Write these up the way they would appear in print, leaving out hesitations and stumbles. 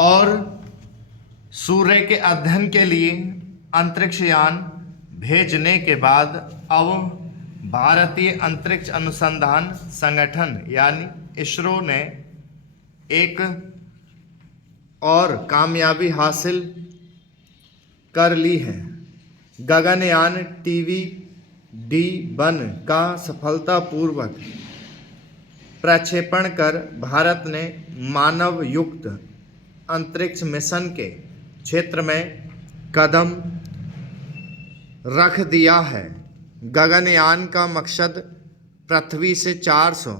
और सूर्य के अध्ययन के लिए अंतरिक्ष यान भेजने के बाद अब भारतीय अंतरिक्ष अनुसंधान संगठन यानी इसरो ने एक और कामयाबी हासिल कर ली है। गगनयान TVD-1 का सफलतापूर्वक प्रक्षेपण कर भारत ने मानव युक्त अंतरिक्ष मिशन के क्षेत्र में कदम रख दिया है। गगनयान का मकसद पृथ्वी से 400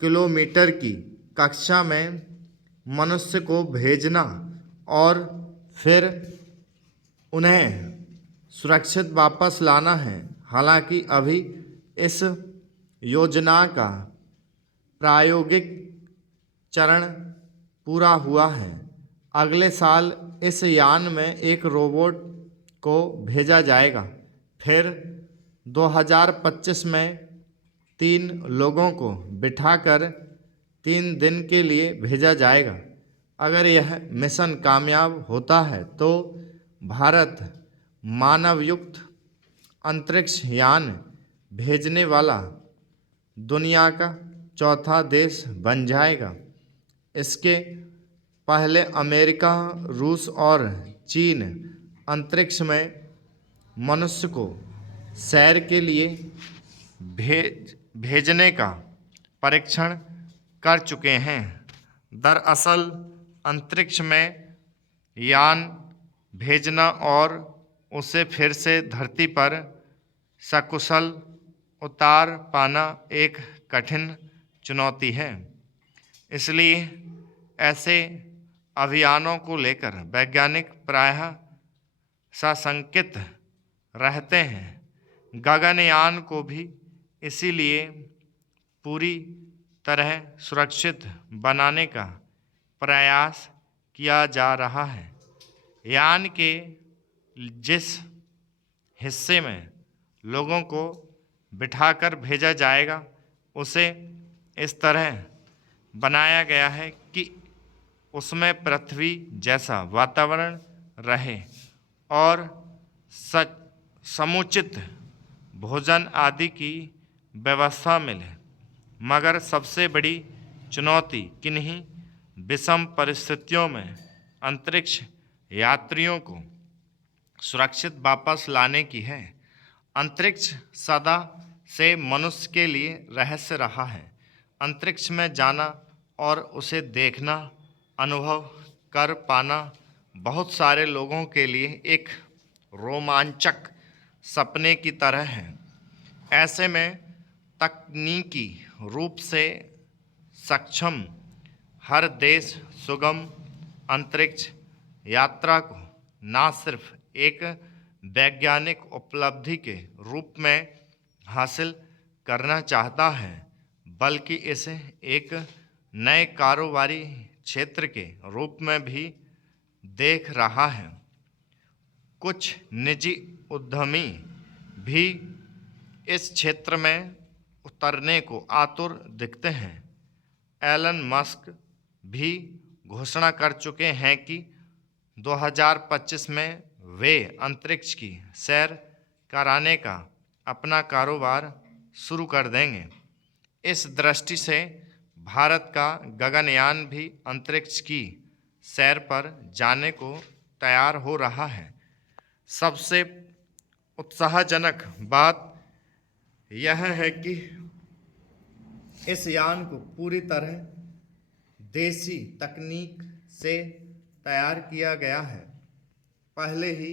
किलोमीटर की कक्षा में मनुष्य को भेजना और फिर उन्हें सुरक्षित वापस लाना है। हालांकि अभी इस योजना का प्रायोगिक चरण पूरा हुआ है। अगले साल इस यान में एक रोबोट को भेजा जाएगा। फिर 2025 में 3 लोगों को बिठाकर 3 दिन के लिए भेजा जाएगा। अगर यह मिशन कामयाब होता है तो भारत मानवयुक्त अंतरिक्ष यान भेजने वाला दुनिया का चौथा देश बन जाएगा। इसके पहले अमेरिका, रूस और चीन अंतरिक्ष में मनुष्य को सैर के लिए भेजने का परीक्षण कर चुके हैं। दरअसल अंतरिक्ष में यान भेजना और उसे फिर से धरती पर सकुशल उतार पाना एक कठिन चुनौती है। इसलिए ऐसे अभियानों को लेकर वैज्ञानिक प्रायः साशंकित रहते हैं। गगनयान को भी इसीलिए पूरी तरह सुरक्षित बनाने का प्रयास किया जा रहा है। यान के जिस हिस्से में लोगों को बिठाकर भेजा जाएगा उसे इस तरह बनाया गया है कि उसमें पृथ्वी जैसा वातावरण रहे और समुचित भोजन आदि की व्यवस्था मिले। मगर सबसे बड़ी चुनौती किन्हीं विषम परिस्थितियों में अंतरिक्ष यात्रियों को सुरक्षित वापस लाने की है। अंतरिक्ष सदा से मनुष्य के लिए रहस्य रहा है। अंतरिक्ष में जाना और उसे देखना, अनुभव कर पाना बहुत सारे लोगों के लिए एक रोमांचक सपने की तरह है। ऐसे में तकनीकी रूप से सक्षम हर देश सुगम अंतरिक्ष यात्रा को न सिर्फ एक वैज्ञानिक उपलब्धि के रूप में हासिल करना चाहता है, बल्कि इसे एक नए कारोबारी क्षेत्र के रूप में भी देख रहा है। कुछ निजी उद्यमी भी इस क्षेत्र में उतरने को आतुर दिखते हैं। एलन मस्क भी घोषणा कर चुके हैं कि 2025 में वे अंतरिक्ष की सैर कराने का अपना कारोबार शुरू कर देंगे। इस दृष्टि से भारत का गगनयान भी अंतरिक्ष की सैर पर जाने को तैयार हो रहा है। सबसे उत्साहजनक बात यह है कि इस यान को पूरी तरह देसी तकनीक से तैयार किया गया है। पहले ही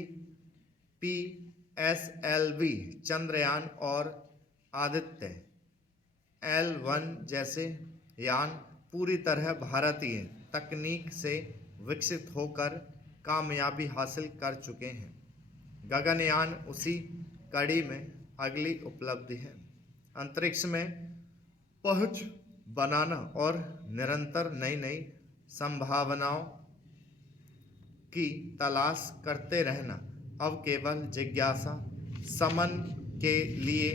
PSLV चंद्रयान और आदित्य L1 जैसे यान पूरी तरह भारतीय तकनीक से विकसित होकर कामयाबी हासिल कर चुके हैं। गगनयान उसी कड़ी में अगली उपलब्धि है। अंतरिक्ष में पहुंच बनाना और निरंतर नई नई संभावनाओं की तलाश करते रहना अब केवल जिज्ञासा समन के लिए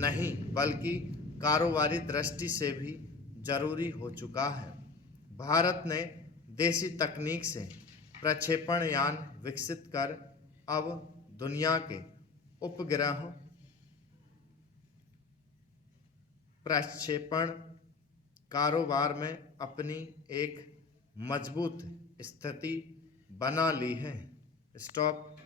नहीं बल्कि कारोबारी दृष्टि से भी जरूरी हो चुका है। भारत ने देसी तकनीक से प्रक्षेपण यान विकसित कर अब दुनिया के उपग्रह प्रक्षेपण कारोबार में अपनी एक मजबूत स्थिति बना ली है। स्टॉप।